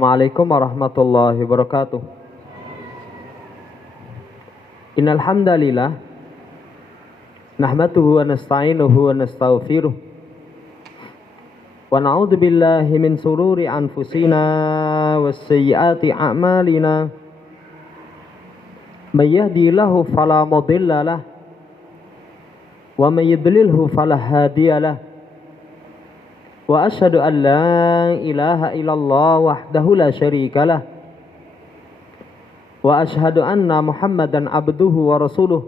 Assalamualaikum warahmatullahi wabarakatuh. Innal hamdalillah nahmaduhu wa nasta'inuhu wa nastaghfiruh wa na'udzu billahi min sururi anfusina was sayyiati a'malina. May yahdihillahu fala mudilla lahu wa may yudlilhu fala hadiya lahu. Wa asyhadu an la ilaha illallah wahdahu la syarika lah. Wa asyhadu anna Muhammadan abduhu wa rasuluh.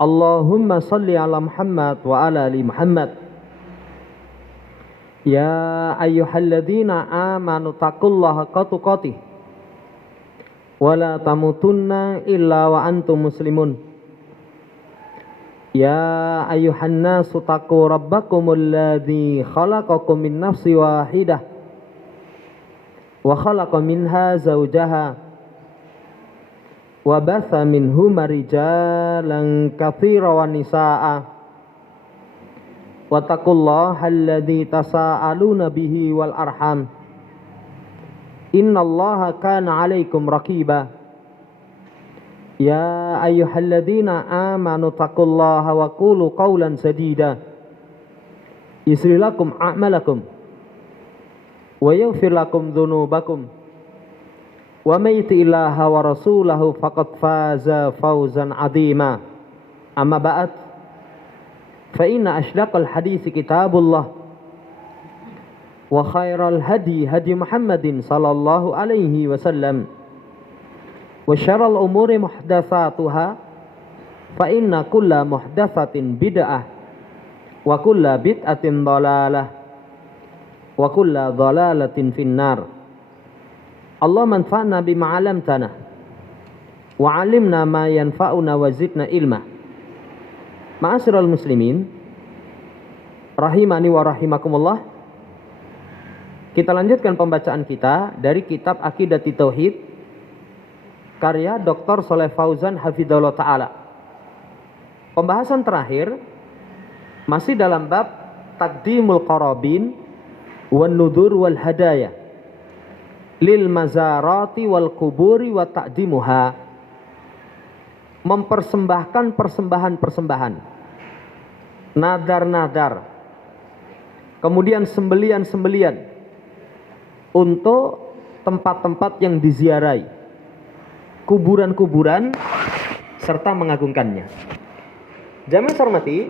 Allahumma salli ala Muhammad wa ala ali Muhammad. Ya ayyuhalladzina amanu taqullaha haqqa tuqatih wa la tamutunna illa wa antum muslimun. Ya ayyuhan nasu taqu rabbakumul ladzi khalaqakum min nafsin wahidah wa khalaqa minha zawjaha wa batha minhuma rijalan katsiran wa nisaa'a wa taqullaha alladzi tasaaluna bihi wal arham innallaha kana 'alaikum raqiba. Ya ayyuhalladzina amanu taqullaha wa qulu qawlan sadida yusli lakum a'malakum wa yaghfir lakum dhunubakum wa may yuti'illaha wa rasulahu faqad faza fawzan 'azima. Amma ba'd, fa inna ashdaqal haditsi kitabullah wa khairal hadi hadi Muhammadin sallallahu alaihi wasallam wa syarrul umuri muhdatsatuha fa inna kulla muhdatsatin bid'ah wa kulla bid'atin dhalalah wa kulla dhalalatin finnar. Allah manfa'na bima 'allamtana wa 'allimna ma yanfa'una wa zidna ilma. Ma'asyiral muslimin rahimani wa rahimakumullah. Kita lanjutkan pembacaan kita dari kitab Aqidati Tauhid karya Dr. Shaleh Fauzan Hafizahullah Ta'ala. Pembahasan terakhir masih dalam bab taqdimul qarabin wan nudur wal hadaya lil mazarati wal kuburi wa taqdimuha. Mempersembahkan persembahan-persembahan, nadar-nadar, kemudian sembelian-sembelian untuk tempat-tempat yang diziarahi, kuburan-kuburan, serta mengagungkannya. Jamaah hormati,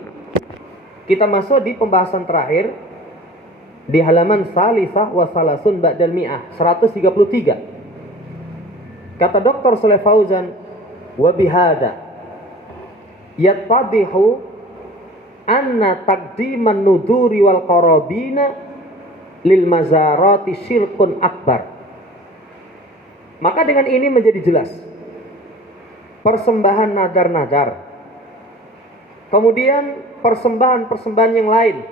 kita masuk di pembahasan terakhir di halaman salisah wa salasun ba'dal mi'ah 133. Kata Dr. Shaleh Fauzan, wa bihada yattadihu anna taqdiman nuduri wal qarabina lil mazarati syirkun akbar. Maka dengan ini menjadi jelas persembahan nadar-nadar, kemudian persembahan-persembahan yang lain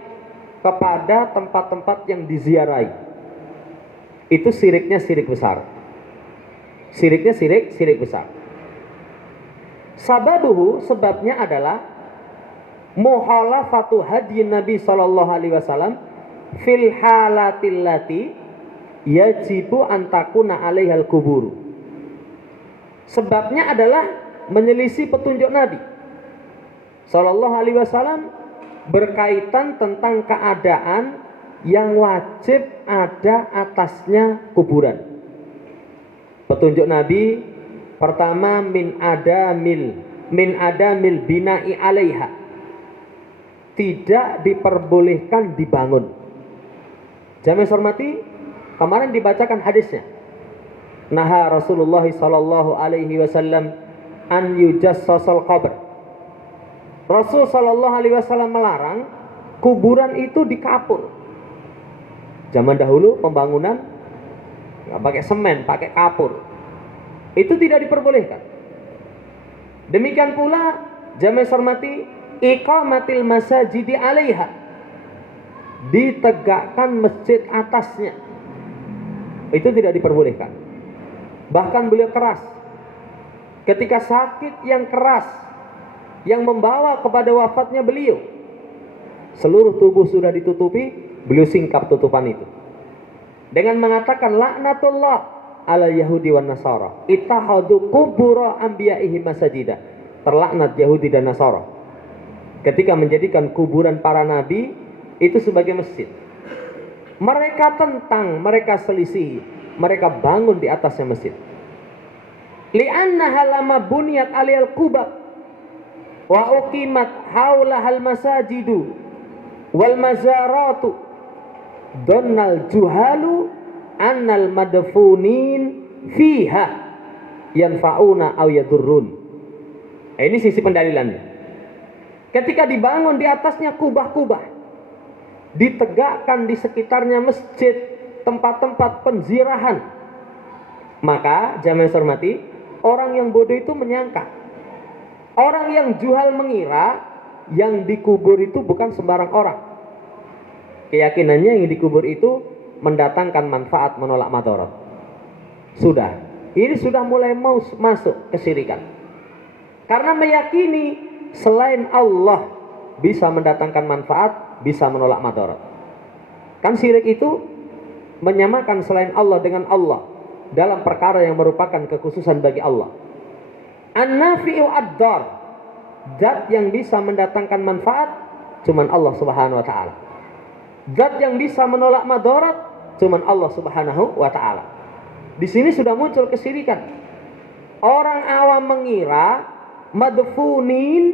kepada tempat-tempat yang diziarahi, itu syiriknya syirik besar. Syiriknya syirik besar. Sababuhu, sebabnya adalah muhalafatu hadyin Nabi sallallahu alaihi wasallam fil halatil lati yajibu antakuna alaihal kuburu. Sebabnya adalah menyelisih petunjuk Nabi sallallahu alaihi wasallam berkaitan tentang keadaan yang wajib ada atasnya kuburan. Petunjuk Nabi pertama min adamil bina'i alaiha, tidak diperbolehkan dibangun. Jamaah hormati, kemarin dibacakan hadisnya. Naha Rasulullah sallallahu alaihi wasallam an yujassasal qabr. Rasul sallallahu alaihi wasallam melarang kuburan itu dikapur. Zaman dahulu pembangunan enggak pakai semen, pakai kapur. Itu tidak diperbolehkan. Demikian pula jamaah hormati, iqamatil masajidi alaiha, ditegakkan masjid atasnya, itu tidak diperbolehkan. Bahkan beliau keras ketika sakit yang keras yang membawa kepada wafatnya beliau, seluruh tubuh sudah ditutupi, beliau singkap tutupan itu. dengan mengatakan laknatullah ala Yahudi wan Nasara ittahadu qubura anbiya'ihim masajida. Terlaknat Yahudi dan Nasara ketika menjadikan kuburan para nabi itu sebagai masjid. Mereka tentang, mereka selisih, mereka bangun di atasnya masjid. Li'annaha lama buniyat aliyal qubab wa uqimat haulahal masajidu wal mazaratu donnal juhalu annal madfunin fiha yanfa'una aw yadurrun. Ini sisi pendalilannya. Ketika dibangun di atasnya kubah-kubah, ditegakkan di sekitarnya masjid, tempat-tempat penziarahan, maka jamaah hormati, orang yang bodoh itu menyangka, orang yang juhal mengira yang dikubur itu bukan sembarang orang. Keyakinannya yang dikubur itu mendatangkan manfaat, menolak madarat. Ini sudah mulai mau masuk kesyirikan. Karena meyakini selain Allah bisa mendatangkan manfaat, bisa menolak madarat. Kan syirik itu menyamakan selain Allah dengan Allah dalam perkara yang merupakan kekhususan bagi Allah. An-nafi'u ad-dar, zat yang bisa mendatangkan manfaat cuman Allah Subhanahu wa taala. Zat yang bisa menolak madarat cuman Allah Subhanahu wa taala. Di sini sudah muncul kesyirikan. Orang awam mengira madfunin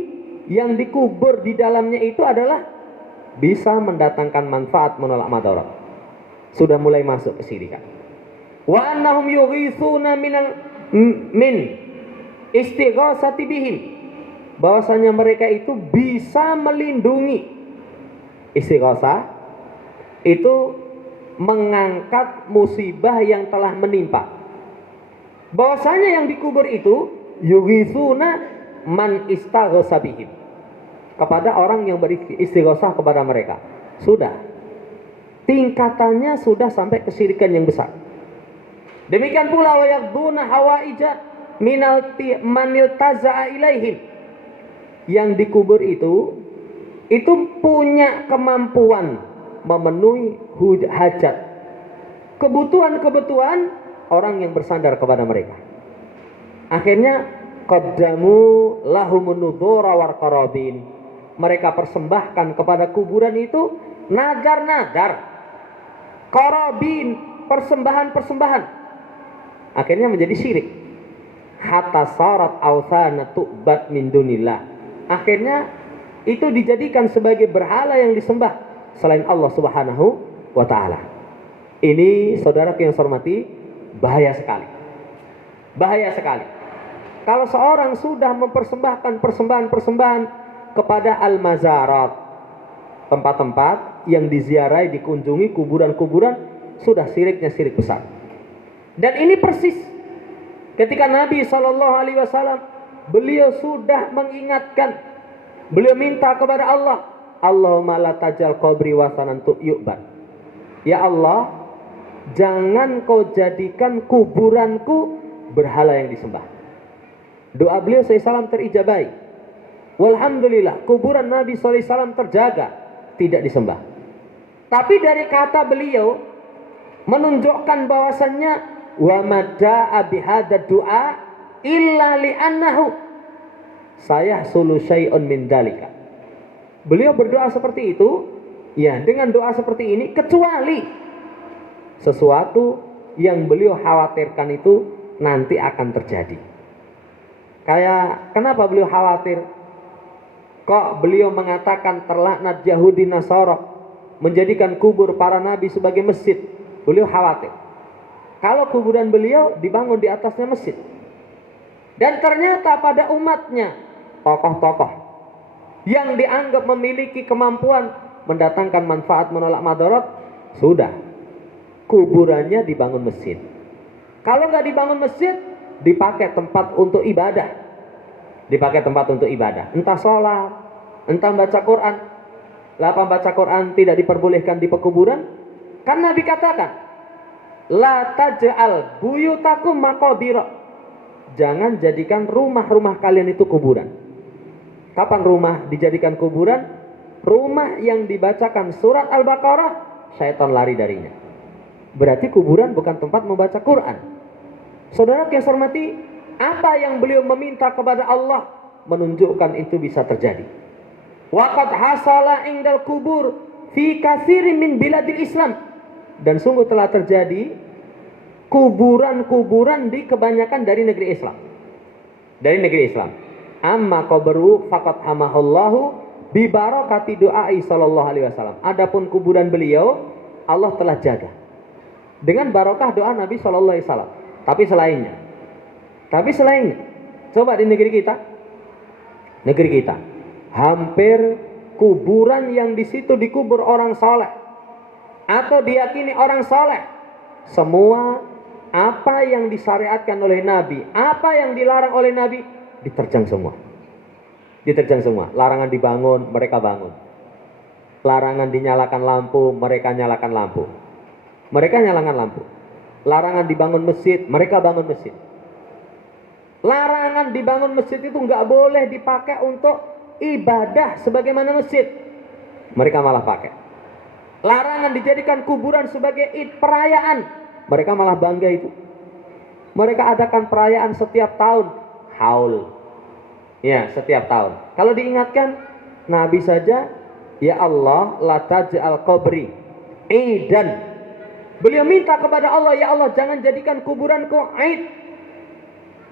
yang dikubur di dalamnya itu adalah bisa mendatangkan manfaat, menolak madarat. Sudah mulai masuk kesyirikan. Wa annahum yughithuna min istighasati bihim, bahwasanya mereka itu bisa melindungi. Istighasah itu mengangkat musibah yang telah menimpa. Bahwasanya yang dikubur itu yughithuna man istaghasa bihim, kepada orang yang beristighosah kepada mereka. Sudah tingkatannya sudah sampai kesyirikan yang besar. Demikian pula wa yaqduna hawaija manil taza'a ilaihim, yang dikubur itu punya kemampuan memenuhi hajat, kebutuhan orang yang bersandar kepada mereka. Akhirnya qaddamu lahumun nudhura war qarabin, mereka persembahkan kepada kuburan itu nadar-nadar, qarabin, persembahan-persembahan. Akhirnya menjadi syirik. Hatta sarat awthana tu'bad min dunillah, akhirnya itu dijadikan sebagai berhala yang disembah selain Allah Subhanahu wa taala. Ini saudaraku yang saya hormati, bahaya sekali. Bahaya sekali. Kalau seorang sudah mempersembahkan persembahan-persembahan kepada al-mazarat, tempat-tempat yang diziarahi, dikunjungi, kuburan-kuburan, sudah syiriknya syirik besar. Dan ini persis ketika Nabi SAW, beliau sudah mengingatkan, beliau minta kepada Allah, Allahumma la tajal qabri wasanan yu'bad. Ya Allah, jangan kau jadikan kuburanku berhala yang disembah. Doa beliau SAW terijabai. Walhamdulillah, kuburan Nabi SAW terjaga, tidak disembah. Tapi dari kata beliau menunjukkan bahwasannya wa madda'a bihadza du'a illa li'annahu sayahsulu syai'un min dalika. Beliau berdoa seperti itu, ya, dengan doa seperti ini, kecuali sesuatu yang beliau khawatirkan itu nanti akan terjadi. Kayak kenapa beliau khawatir? Kok beliau mengatakan terlaknat Yahudi Nasara menjadikan kubur para nabi sebagai masjid? Beliau khawatir kalau kuburan beliau dibangun di atasnya masjid. Dan ternyata pada umatnya tokoh-tokoh yang dianggap memiliki kemampuan mendatangkan manfaat, menolak madarat, sudah kuburannya dibangun masjid. Kalau nggak dibangun masjid, dipakai tempat untuk ibadah. Dipakai tempat untuk ibadah. Entah sholat, entah baca Quran. Lapa baca Quran tidak diperbolehkan di pekuburan. Kan Nabi katakan, la taj'al buyutakum maqabira. Jangan jadikan rumah-rumah kalian itu kuburan. Kapan rumah dijadikan kuburan? Rumah yang dibacakan surat Al-Baqarah, syaitan lari darinya. Berarti kuburan bukan tempat membaca Quran. Saudara yang saya hormati, apa yang beliau meminta kepada Allah menunjukkan itu bisa terjadi. Waqad hasala indal kubur fi katsirin min biladil Islam. Dan sungguh telah terjadi kuburan-kuburan di kebanyakan dari negeri Islam. Dari negeri Islam. Amma qabru faqad hamahallahu bi barakati du'ai sallallahu alaihi wasallam. Adapun kuburan beliau Allah telah jaga dengan barokah doa Nabi sallallahu alaihi wasallam. Tapi selainnya, coba di negeri kita, hampir kuburan yang di situ dikubur orang saleh atau diyakini orang saleh, semua apa yang disyariatkan oleh Nabi, apa yang dilarang oleh Nabi, diterjang semua. Larangan dibangun, mereka bangun. Larangan dinyalakan lampu, mereka nyalakan lampu. Larangan dibangun masjid, mereka bangun masjid. Larangan dibangun masjid itu nggak boleh dipakai untuk ibadah sebagaimana masjid, mereka malah pakai. Larangan dijadikan kuburan sebagai perayaan, mereka malah bangga itu. Mereka adakan perayaan setiap tahun, haul. Ya, setiap tahun. Kalau diingatkan Nabi saja, ya Allah, la taj'al qabri idan. Beliau minta kepada Allah, ya Allah jangan jadikan kuburanku aid.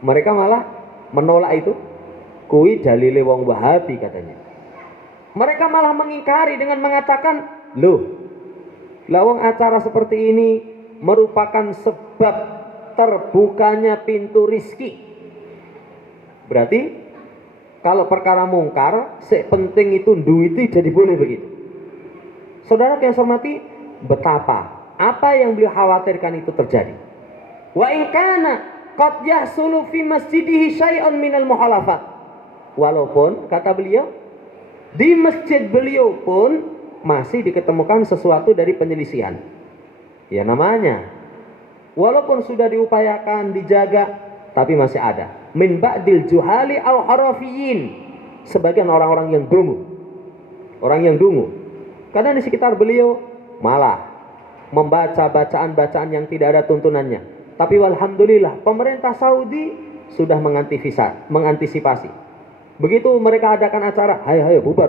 Mereka malah menolak itu. Kui dalile wong Wahabi katanya. Mereka malah mengingkari dengan mengatakan, loh, lawang acara seperti ini merupakan sebab terbukanya pintu rizki. Berarti kalau perkara mungkar, penting itu duiti jadi boleh begitu. Saudara yang saya hormati, betapa apa yang beliau khawatirkan itu terjadi. Wa in kana qad yahsulu fi masjidihi syai'un minal muhalafat. Walaupun kata beliau, di masjid beliau pun masih diketemukan sesuatu dari penyelisihan. Ya namanya, walaupun sudah diupayakan dijaga, tapi masih ada. Min ba'dil juhali au harafiyin. Sebagian orang-orang yang dungu. Karena di sekitar beliau malah membaca bacaan-bacaan yang tidak ada tuntunannya. Tapi walhamdulillah pemerintah Saudi sudah mengantisipasi. Begitu mereka adakan acara, hayo bubar.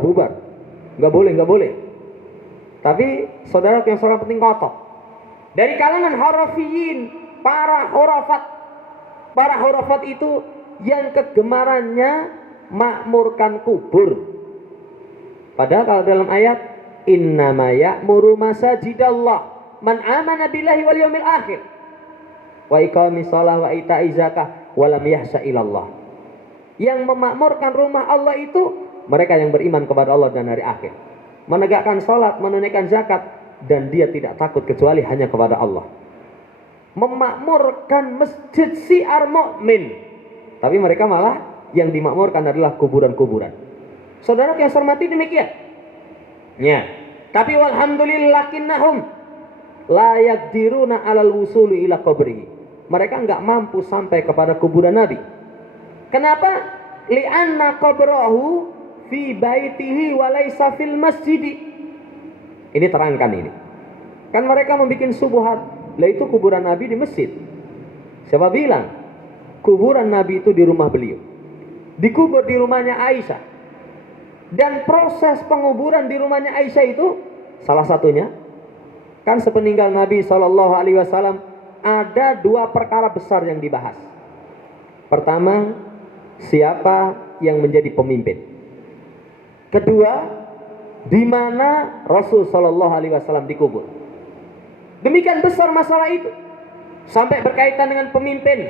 Nggak boleh. Tapi saudara yang seorang penting kotor. Dari kalangan harafiyin, para hurafat itu yang kegemarannya makmurkan kubur. Padahal kalau dalam ayat innama ya'muru masajidallah man amana billahi wal yawmil akhir wa iqamis shalah wa ita'iz zakah wa lam yahsha ilallah. Yang memakmurkan rumah Allah itu mereka yang beriman kepada Allah dan hari akhir, menegakkan salat, menunaikan zakat, dan dia tidak takut kecuali hanya kepada Allah. Memakmurkan masjid syiar mukmin, tapi mereka malah yang dimakmurkan adalah kuburan-kuburan. Saudara yang saya hormati, demikian. Ya. Tapi walhamdulillahinnahum la yaqdiruna 'alal wusuli ila qabrihi. Mereka enggak mampu sampai kepada kuburan Nabi. Kenapa? Li'anna qabrahu fi baitihi wa laisa fil masjid. Ini terangkan ini. Kan mereka membuat subuhat, lah itu kuburan Nabi di masjid. Siapa bilang? Kuburan Nabi itu di rumah beliau. Dikubur di rumahnya Aisyah. Dan proses penguburan di rumahnya Aisyah itu salah satunya kan sepeninggal Nabi SAW ada dua perkara besar yang dibahas. Pertama, siapa yang menjadi pemimpin. Kedua, di mana Rasul SAW dikubur. Demikian besar masalah itu sampai berkaitan dengan pemimpin.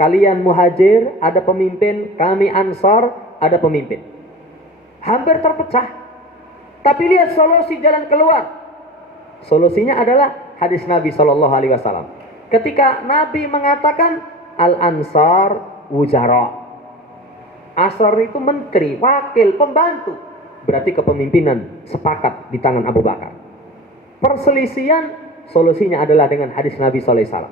Kalian muhajir ada pemimpin, kami ansar ada pemimpin. Hampir terpecah. Tapi lihat solusi jalan keluar. Solusinya adalah hadis Nabi SAW. Ketika Nabi mengatakan al-ansar wujara. Ansar itu menteri, wakil, pembantu. Berarti kepemimpinan sepakat di tangan Abu Bakar. Perselisihan solusinya adalah dengan hadis Nabi SAW.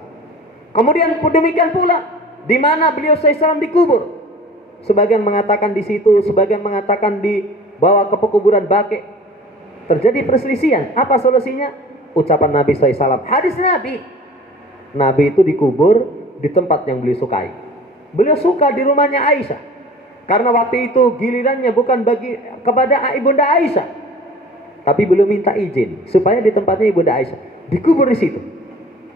Kemudian demikian pula di mana beliau SAW dikubur. Sebagian mengatakan di situ, sebagian mengatakan dibawa ke pekuburan Baqi'. Terjadi perselisihan. Apa solusinya? ucapan Nabi SAW, hadis Nabi. Nabi itu dikubur di tempat yang beliau sukai. Beliau suka di rumahnya Aisyah. Karena waktu itu gilirannya bukan kepada Ibunda Aisyah, tapi beliau minta izin supaya di tempatnya Ibunda Aisyah dikubur di situ.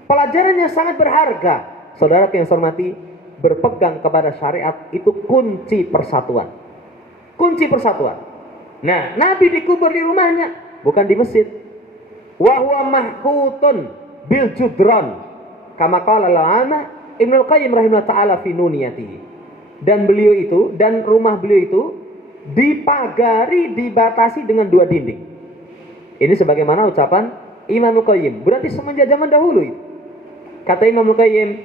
Pelajaran yang sangat berharga, saudara yang saya hormati, berpegang kepada syariat itu kunci persatuan. Kunci persatuan. Nah, Nabi dikubur di rumahnya, bukan di masjid. Wa huwa mahkutun bil judran, kama qala al-'allamah Ibnu Qayyim rahimahullah taala fi nuniyatihi. Dan beliau itu, dan rumah beliau itu dipagari, dibatasi dengan 2 dinding. Ini sebagaimana ucapan Imam Qayyim. Berarti semenjak zaman dahulu itu. Kata Imam Qayyim,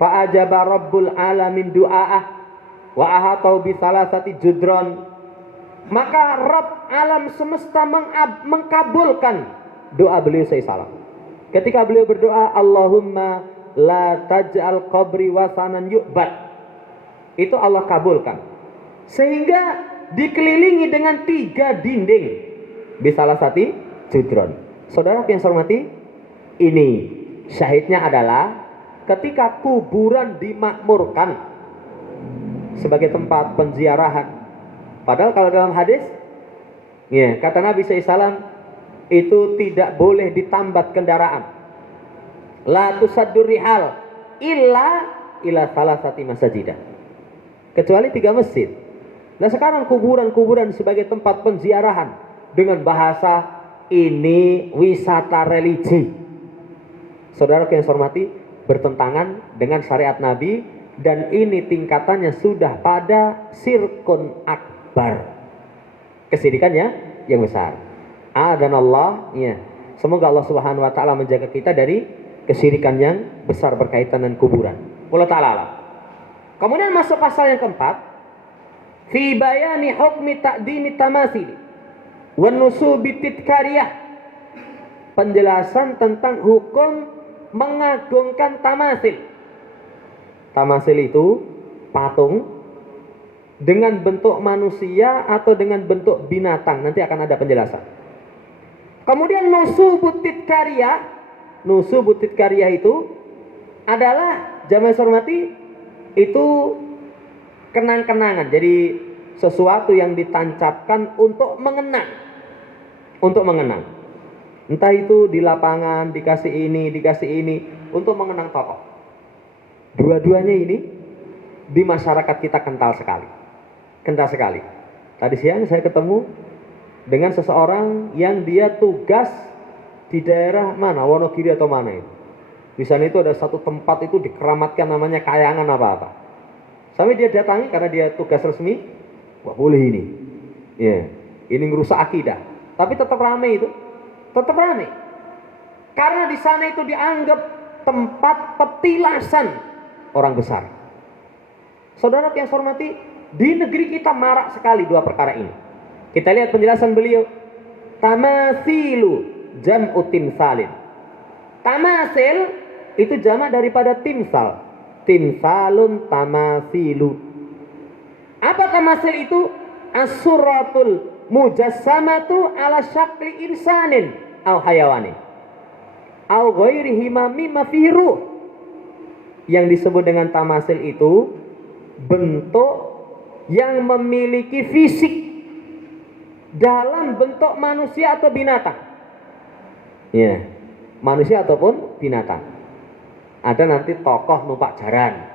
fa ajaba rabbul alamin du'a'ah wa ahatau bi salasati judran. Maka Rabb alam semesta mengkabulkan doa beliau SAW. Ketika beliau berdoa, Allahumma la taj'al qabri wasanan yu'bad. Itu Allah kabulkan. Sehingga dikelilingi dengan 3 dinding. Bisalah sati judron. Saudara yang saya hormati, ini syahidnya adalah ketika kuburan dimakmurkan sebagai tempat penziarahan. Padahal kalau dalam hadis, ya, kata Nabi SAW, itu tidak boleh ditambat kendaraan. La tusaddur rihal illa salasati masajidah. Kecuali 3 masjid. Nah sekarang kuburan-kuburan sebagai tempat penziarahan dengan bahasa ini wisata religi. Saudara yang saya hormati, bertentangan dengan syariat Nabi, dan ini tingkatannya sudah pada sirkun akbar, kesyirikannya yang besar. Adanallah, ya. Semoga Allah Subhanahu wa taala menjaga kita dari kesyirikan yang besar berkaitan dengan kuburan. Allah taala. Kemudian masuk pasal yang keempat, fi bayani hukmi ta'dimi tamasil wa nusubi titkariyah. Penjelasan tentang hukum mengagungkan tamasil. Tamasil itu patung dengan bentuk manusia atau dengan bentuk binatang. Nanti akan ada penjelasan. Kemudian nusubut titkariyah. Nusubut titkariyah itu adalah, jamaah hormati, itu kenang-kenangan. Jadi sesuatu yang ditancapkan untuk mengenang. Untuk mengenang. Entah itu di lapangan dikasih ini untuk mengenang tokoh. Dua-duanya ini di masyarakat kita kental sekali. Kental sekali. Tadi siang saya ketemu dengan seseorang yang dia tugas di daerah mana, Wonogiri atau mana itu. Di sana itu ada satu tempat itu dikeramatkan namanya Kayangan apa-apa. Sampai dia datangi karena dia tugas resmi, wah boleh ini. Ya, ini ngerusak akidah. Tapi tetap ramai itu. Tetap ramai. Karena di sana itu dianggap tempat petilasan orang besar. Saudara yang saya hormati, di negeri kita marak sekali 2 perkara ini. Kita lihat penjelasan beliau. Tamasilu jam'u timsalin. Tamasil itu jamak daripada timsal. Timsalun tamasilu. Apa tamasil itu? As-suratul mujassamatu ala syakli insanin au hayawani au ghairihi mimma fihi ruh. Yang disebut dengan tamasil itu bentuk yang memiliki fisik dalam bentuk manusia atau binatang. Ya, manusia ataupun binatang. Ada nanti tokoh numpak jaran,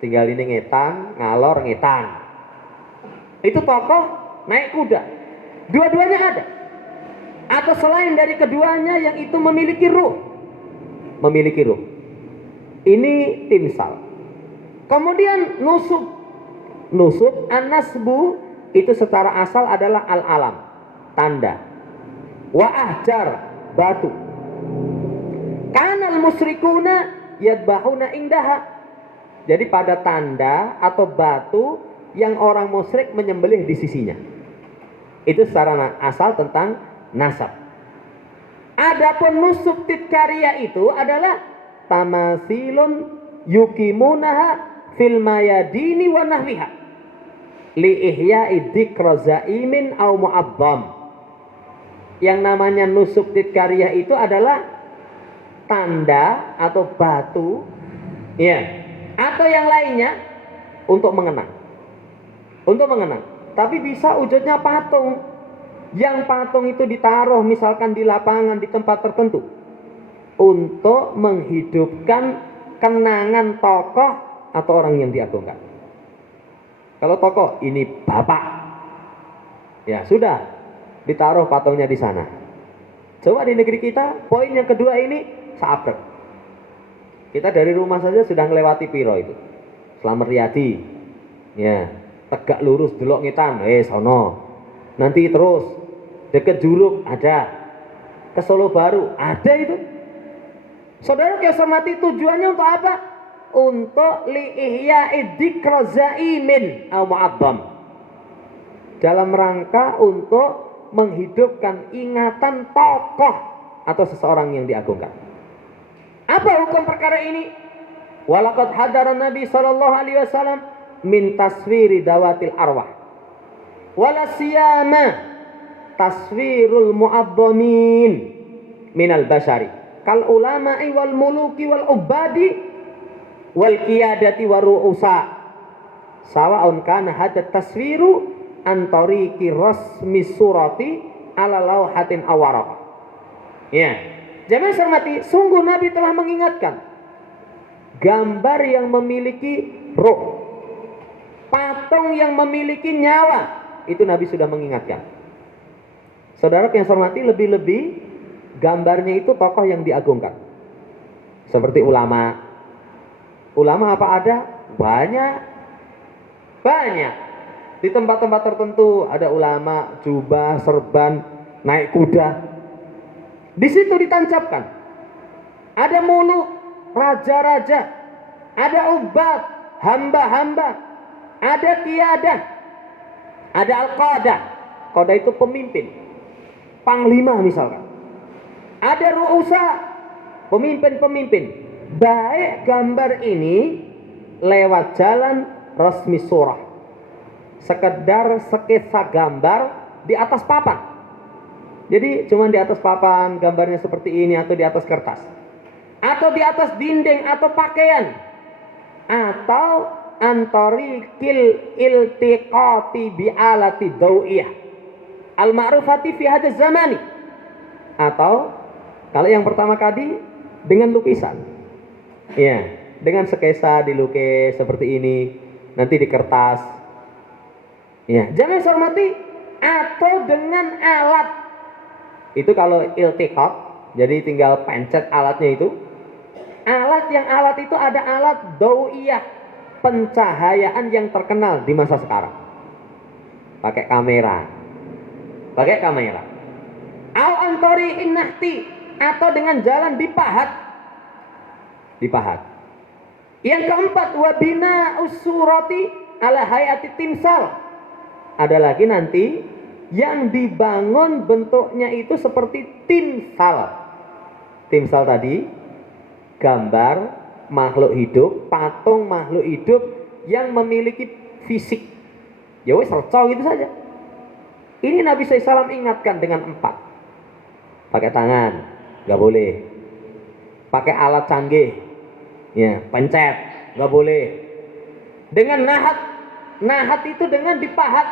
tinggal ini ngetan, ngalor ngetan. Itu tokoh naik kuda. Dua-duanya ada. Atau selain dari keduanya yang itu memiliki ruh. Memiliki ruh. Ini timsal. Kemudian nusub. Nusub, an-nasbu itu secara asal adalah al-alam, tanda. Wa ahjar, batu. Kanal musyrikuna yadbahuna indaha. Jadi pada tanda atau batu yang orang musyrik menyembelih di sisinya. Itu secara asal tentang nasab. Adapun nusub titkariyah itu adalah tamasilun yukimunaha fil mayadini wa nahwiha li ihya'i dzikra zaimin au mu'azzam. Yang namanya nusuk tidkariyah itu adalah tanda atau batu, ya, atau yang lainnya untuk mengenang. Untuk mengenang. Tapi bisa wujudnya patung. Yang patung itu ditaruh misalkan di lapangan, di tempat tertentu, untuk menghidupkan kenangan tokoh atau orang yang diagungkan. Kalau tokoh ini bapak, ya sudah ditaruh patungnya di sana. Coba di negeri kita, poin yang kedua ini sabrek. Kita dari rumah saja sudah melewati piro itu. Slamet Riyadi, ya, Tegak Lurus Delok Ngitan, sono. Nanti terus deket Juruk ada, ke Solo Baru ada itu. Saudara yang hormati, tujuannya untuk apa? Untuk liihya'i dzikra zaimin au mu'azzam. Dalam rangka untuk menghidupkan ingatan tokoh atau seseorang yang diagungkan. Apa hukum perkara ini? Walaqad hadara Nabi sallallahu alaihi wasallam min taswiri dawatil arwah. Wala siyama taswirul mu'adzamin minal bashari kal ulama'i wal muluki wal ubadi wal qiyadati wa ru'usa sawa'un kana hadat taswiru antariki rasmi surati ala lauhatin awaraq. Ya, jemaah hormati, sungguh Nabi telah mengingatkan gambar yang memiliki roh, patung yang memiliki nyawa, itu Nabi sudah mengingatkan. Saudara yang hormati, lebih-lebih gambarnya itu tokoh yang diagungkan. Seperti ulama. Ulama apa ada? Banyak. Di tempat-tempat tertentu ada ulama, jubah, serban, naik kuda. Di situ ditancapkan. Ada muluk, raja-raja. Ada ubat, hamba-hamba. Ada qiyadah. Ada al-qadah. Qadah itu pemimpin. Panglima misalkan. Ada ru'usa, pemimpin-pemimpin. Baik gambar ini lewat jalan resmi surah, sekedar sketsa gambar di atas papan. Jadi cuma di atas papan gambarnya seperti ini, atau di atas kertas, atau di atas dinding atau pakaian, atau antarikil iltiqati bi'alati daw'iyah al-ma'rufati fi hadha zamani, atau kalau yang pertama kali dengan lukisan, ya, dengan sketsa dilukis seperti ini, nanti di kertas, ya, jangan hormati, atau dengan alat. Itu kalau iltiqat, jadi tinggal pencet alatnya itu. Alat itu ada alat daw'iyah, pencahayaan yang terkenal di masa sekarang. Pakai kamera. Au antori innahti, atau dengan jalan dipahat. Yang keempat, wabina usurati ala hayati timsal. Ada lagi nanti yang dibangun bentuknya itu seperti timsal. Timsal tadi gambar makhluk hidup, patung makhluk hidup yang memiliki fisik. Ya wes recau gitu saja. Ini Nabi SAW ingatkan dengan 4. Pakai tangan, nggak boleh. Pakai alat canggih, ya, pencet, nggak boleh. Dengan nahat itu dengan dipahat,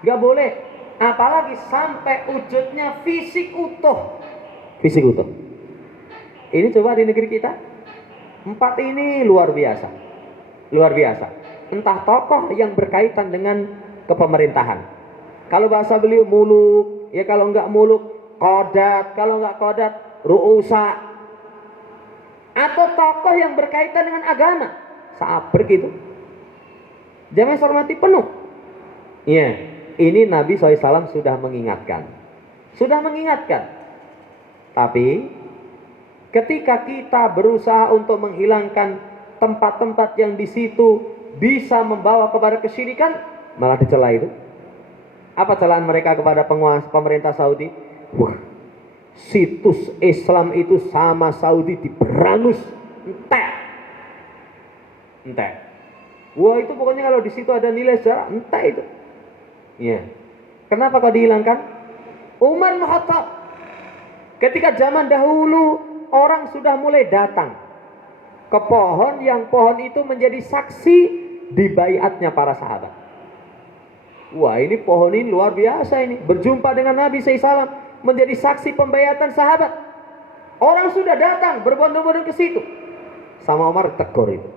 nggak boleh. Apalagi sampai wujudnya fisik utuh. Ini coba di negeri kita, 4 ini luar biasa. Entah tokoh yang berkaitan dengan kepemerintahan. Kalau bahasa beliau muluk, ya, kalau enggak muluk qodat, kalau enggak qodat ru'usa, atau tokoh yang berkaitan dengan agama, sabar gitu. Jangan hormati penuh. Ya, ini Nabi SAW sudah mengingatkan. Tapi ketika kita berusaha untuk menghilangkan tempat-tempat yang di situ bisa membawa kepada kesyirikan, malah dicela itu. Apa celaan mereka kepada pemerintah Saudi? Wah, situs Islam itu sama Saudi diberangus, entek. Wah, itu pokoknya kalau di situ ada nilai sejarah, entek itu. Iya. Kenapa kok dihilangkan? Umar bin Khattab. Ketika zaman dahulu orang sudah mulai datang ke pohon yang pohon itu menjadi saksi di baiatnya para sahabat. Wah, ini pohon ini luar biasa ini. Berjumpa dengan Nabi SAW menjadi saksi pembaiatan sahabat. Orang sudah datang berbondong-bondong ke situ. Sama Umar tegur itu.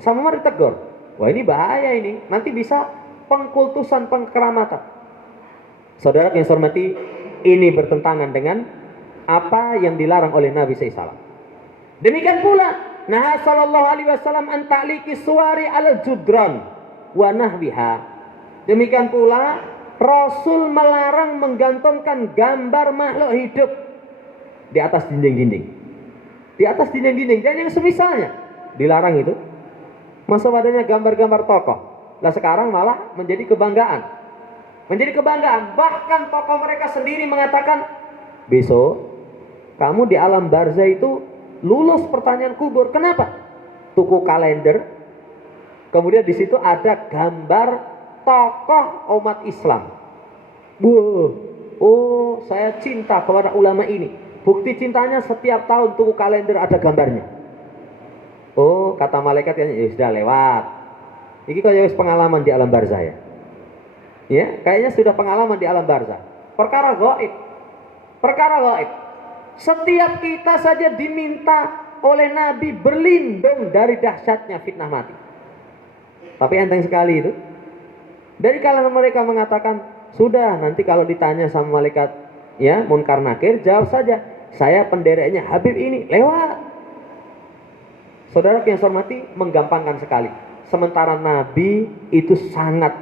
Sama Umar ditegur. Wah, ini bahaya ini. Nanti bisa pengkultusan, pengkeramatan. Saudara yang saya hormati, ini bertentangan dengan apa yang dilarang oleh Nabi SAW. Demikian pula, nah sallallahu alaihi wasallam an ta'liqi suwari al judran wa nahwiha. Demikian pula, Rasul melarang menggantungkan gambar makhluk hidup di atas dinding-dinding. Di atas dinding-dinding, dan yang semisalnya dilarang itu. Masa badannya gambar-gambar tokoh. Lah sekarang malah menjadi kebanggaan. Menjadi kebanggaan. Bahkan tokoh mereka sendiri mengatakan, besok kamu di alam barzah itu lulus pertanyaan kubur. Kenapa? Tuku kalender. Kemudian di situ ada gambar tokoh umat Islam. Wah, oh saya cinta kepada ulama ini. Bukti cintanya setiap tahun tuku kalender ada gambarnya. Oh, kata malaikat ya sudah lewat. Ini kayak pengalaman di alam barzah ya. Ya, kayaknya sudah pengalaman di alam barzah. Perkara gaib. Perkara gaib. Setiap kita saja diminta oleh Nabi berlindung dari dahsyatnya fitnah mati. Tapi enteng sekali itu. Dari kalangan mereka mengatakan, sudah nanti kalau ditanya sama malaikat, ya Munkar Nakir, jawab saja, saya pendereknya Habib ini, lewat. Saudara yang saya hormati, menggampangkan sekali. Sementara Nabi itu sangat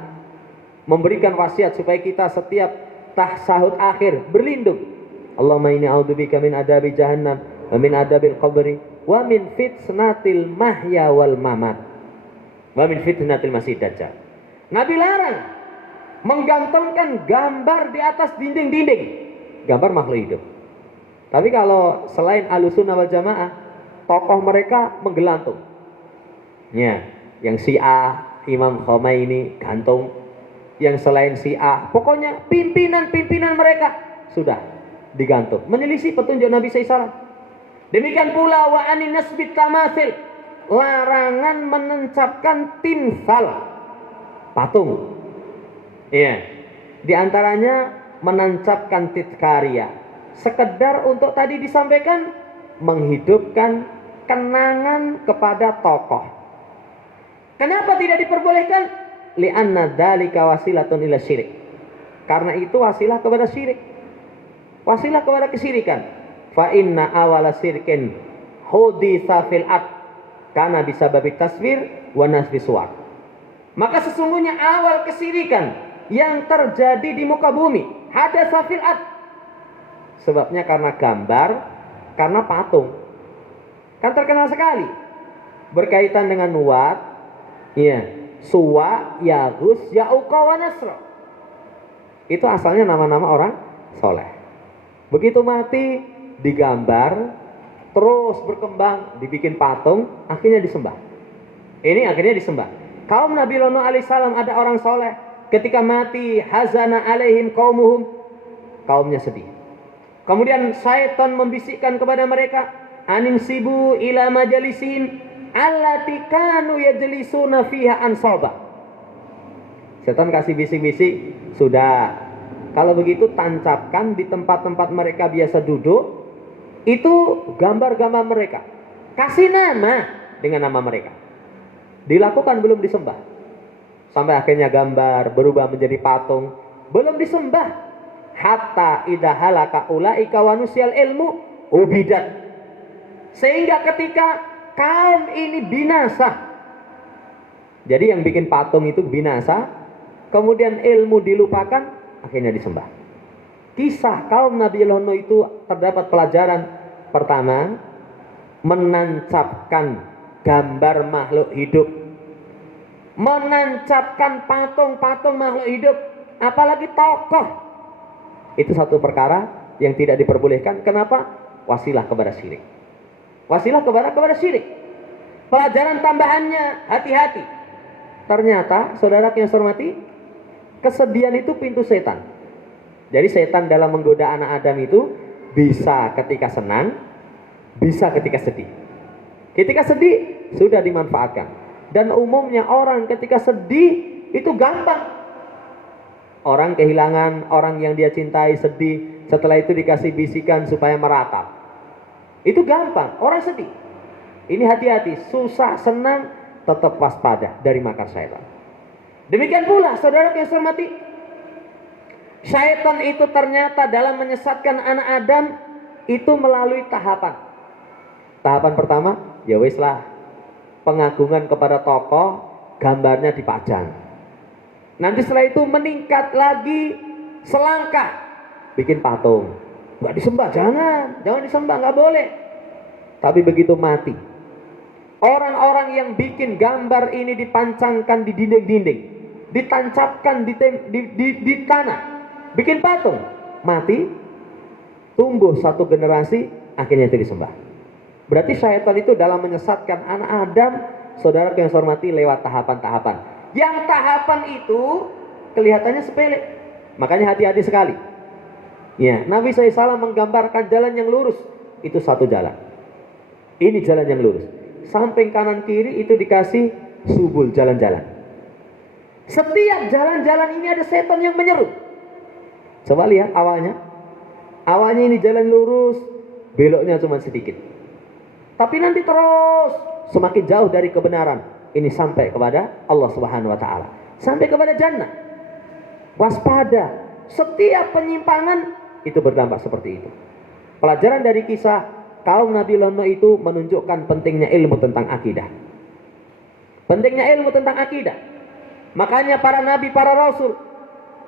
memberikan wasiat supaya kita setiap tahsahud akhir berlindung. Allahumma inni a'udzubika min adabi jahannam wa min adabil qabri wa min fitnatil mahya wal mamat wa min fitnatil masih dajjal. Nabi larang menggantungkan gambar di atas dinding-dinding, gambar makhluk hidup. Tapi kalau selain Ahlussunnah wal Jamaah, tokoh mereka menggelantung. Ya, yang Syiah Imam Khomeini gantung, yang selain Syiah, pokoknya pimpinan-pimpinan mereka sudah digantung, menyelisih petunjuk Nabi SAW. Demikian pula wa anin nasbit tamasil, larangan menancapkan timsal, patung. Iya. Di antaranya menancapkan titkarya, sekedar untuk tadi disampaikan menghidupkan kenangan kepada tokoh. Kenapa tidak diperbolehkan? Li'anna dzalika wasilatun ila syirik. Karena itu wasilah kepada syirik. Wasilah kepada kesyirikan. Fa inna awala syirkin huditsa fil ard kana bisababi taswir wa nasbi suwar. Maka sesungguhnya awal kesyirikan yang terjadi di muka bumi hadatsa fil ard. Sebabnya karena gambar, karena patung. Kan terkenal sekali. Berkaitan dengan Wat, ya, Suwa, Yaghus, Ya'uqa wa Nasra. Itu asalnya nama-nama orang soleh. Begitu mati digambar, terus berkembang, dibikin patung, akhirnya disembah. Ini akhirnya disembah. Kaum Nabi Nuh alaihissalam ada orang soleh, ketika mati hazana alaihim qaumuhum, kaumnya sedih. Kemudian syaitan membisikkan kepada mereka, anim sibu ila majalisihim allati kanu yajlisuna fiha ansaba. Setan kasih bisik-bisik, sudah. Kalau begitu tancapkan di tempat-tempat mereka biasa duduk, itu gambar-gambar mereka. Kasih nama dengan nama mereka. Dilakukan belum disembah. Sampai akhirnya gambar berubah menjadi patung, belum disembah. Hatta idza halaka ulaika wa nusyal ilmu ubidat. Sehingga ketika kaum ini binasa. Jadi yang bikin patung itu binasa, kemudian ilmu dilupakan, akhirnya disembah. Kisah kaum Nabi Nuh itu terdapat pelajaran. Pertama, menancapkan gambar makhluk hidup, menancapkan patung-patung makhluk hidup, apalagi tokoh. Itu satu perkara yang tidak diperbolehkan. Kenapa? Wasilah kepada syirik. Wasilah kepada syirik. Pelajaran tambahannya, hati-hati. Ternyata, saudara yang saya hormati, kesedihan itu pintu setan. Jadi setan dalam menggoda anak Adam itu bisa ketika senang, bisa ketika sedih. Ketika sedih sudah dimanfaatkan. Dan umumnya orang ketika sedih itu gampang. Orang kehilangan orang yang dia cintai, sedih, setelah itu dikasih bisikan supaya meratap. Itu gampang, orang sedih. Ini hati-hati, susah, senang, tetap waspada dari makar syaitan. Demikian pula saudara yang saya hormati, syaitan itu ternyata dalam menyesatkan anak Adam itu melalui tahapan. Tahapan pertama, ya wis lah, pengagungan kepada tokoh, gambarnya dipajang. Nanti setelah itu meningkat lagi selangkah, bikin patung. Nggak disembah, jangan disembah, nggak boleh. Tapi begitu mati, orang-orang yang bikin gambar ini dipancangkan di dinding-dinding, ditancapkan di tanah, bikin patung, mati, tumbuh satu generasi, akhirnya itu disembah. Berarti syaitan itu dalam menyesatkan anak Adam, saudara yang saya hormati, lewat tahapan-tahapan. Yang tahapan itu kelihatannya sepele, makanya hati-hati sekali. Ya, Nabi SAW menggambarkan jalan yang lurus, itu satu jalan. Ini jalan yang lurus. Samping kanan kiri itu dikasih subul, jalan-jalan. Setiap jalan-jalan ini ada setan yang menyeru. Coba lihat awalnya. Awalnya ini jalan lurus, beloknya cuma sedikit. Tapi nanti terus semakin jauh dari kebenaran. Ini sampai kepada Allah Subhanahu wa taala. Sampai kepada jannah. Waspada. Setiap penyimpangan itu berdampak seperti itu. Pelajaran dari kisah kaum Nabi Nuh itu menunjukkan pentingnya ilmu tentang akidah. Pentingnya ilmu tentang akidah. Makanya para nabi, para rasul,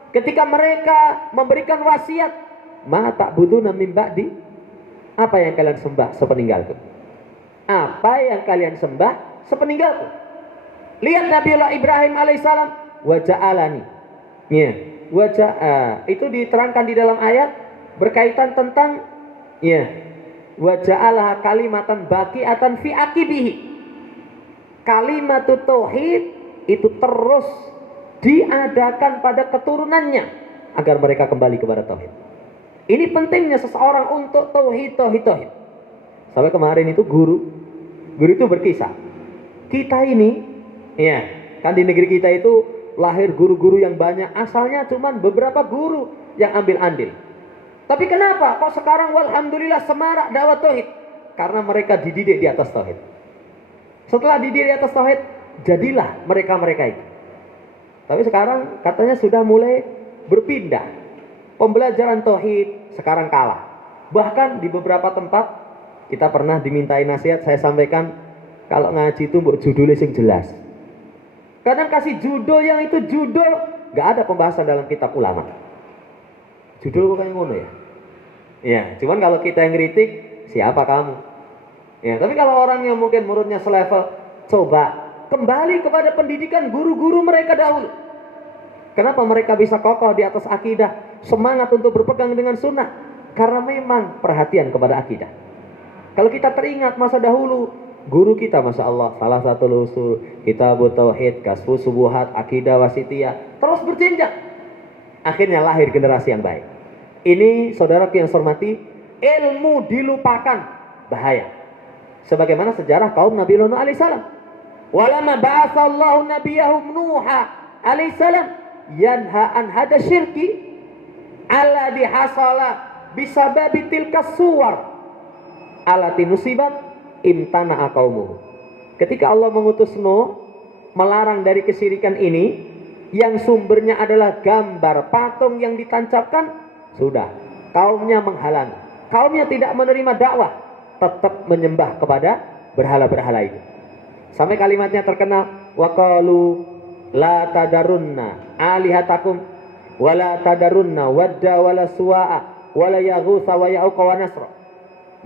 ketika mereka memberikan wasiat, ma ta'buduna min ba'di, apa yang kalian sembah sepeninggalku? Apa yang kalian sembah sepeninggalku? Lihat Nabiullah Ibrahim alaihissalam, wa ja'alani. Ya, itu diterangkan di dalam ayat berkaitan tentang ya, wa ja'alaha kalimatan baqiatan fi aqibihi. Kalimatut tauhid itu terus diadakan pada keturunannya agar mereka kembali kepada tauhid. Ini pentingnya seseorang untuk tauhid. Sampai kemarin itu guru itu berkisah. Kita ini, ya, kan di negeri kita itu lahir guru-guru yang banyak, asalnya cuman beberapa guru yang ambil andil. Tapi kenapa kok sekarang walhamdulillah semarak dakwah tauhid? Karena mereka dididik di atas tauhid. Setelah dididik di atas tauhid, jadilah mereka-mereka itu. Tapi sekarang katanya sudah mulai berpindah. Pembelajaran tauhid sekarang kalah. Bahkan di beberapa tempat kita pernah dimintai nasihat, saya sampaikan, kalau ngaji itu mbok judulnya sing jelas. Kadang kasih judul yang itu judul gak ada pembahasan dalam kitab ulama. Judul kok kayak ngono ya. Ya, cuman kalau kita yang kritik, siapa kamu? Ya, tapi kalau orang yang mungkin muridnya selevel, coba kembali kepada pendidikan guru-guru mereka dahulu. Kenapa mereka bisa kokoh di atas akidah, semangat untuk berpegang dengan sunnah? Karena memang perhatian kepada akidah. Kalau kita teringat masa dahulu, guru kita Masya Allah, salah satu usul, Kitabut Tauhid, Kasfus Subuhat, Akidah Wasitiyah, terus berjenjang. Akhirnya lahir generasi yang baik. Ini saudara yang saya hormati, ilmu dilupakan, bahaya. Sebagaimana sejarah kaum Nabi Nuh alaihissalam. Walama ba'atsallahu nabiyahum Nuha alaihissalam yanha an hada syirki ala dihasala bisababi tilka suwar alati nusibat imtana qaumuhu. Ketika Allah mengutus Nuh melarang dari kesyirikan ini yang sumbernya adalah gambar patung yang ditancapkan, sudah kaumnya menghalangi. Kaumnya tidak menerima dakwah, tetap menyembah kepada berhala-berhala itu. Sampai kalimatnya terkenal, waqalu la tadarunna alihatakum wala tadarunna wadda wala suwa'a wala yaghutsa wa ya'uqa wa nasra.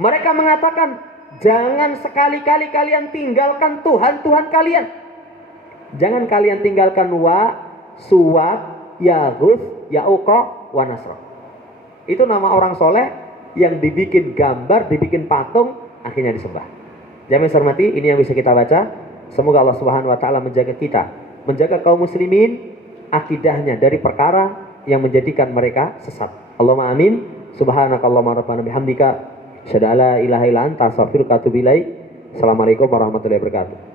Mereka mengatakan, jangan sekali-kali kalian tinggalkan Tuhan-Tuhan kalian. Jangan kalian tinggalkan Wa, Suwa, Yaghus, Ya'uqa, wa Nasra. Itu nama orang soleh yang dibikin gambar, dibikin patung, akhirnya disembah. Jamaah hormati, ini yang bisa kita baca. Semoga Allah Subhanahu wa taala menjaga kita, menjaga kaum muslimin akidahnya dari perkara yang menjadikan mereka sesat. Allahumma amin. Subhanakallahumma rabbana bihamdika asyhadu an la ilaha illa anta astaghfiruka wa atubu ilaik. Assalamualaikum warahmatullahi wabarakatuh.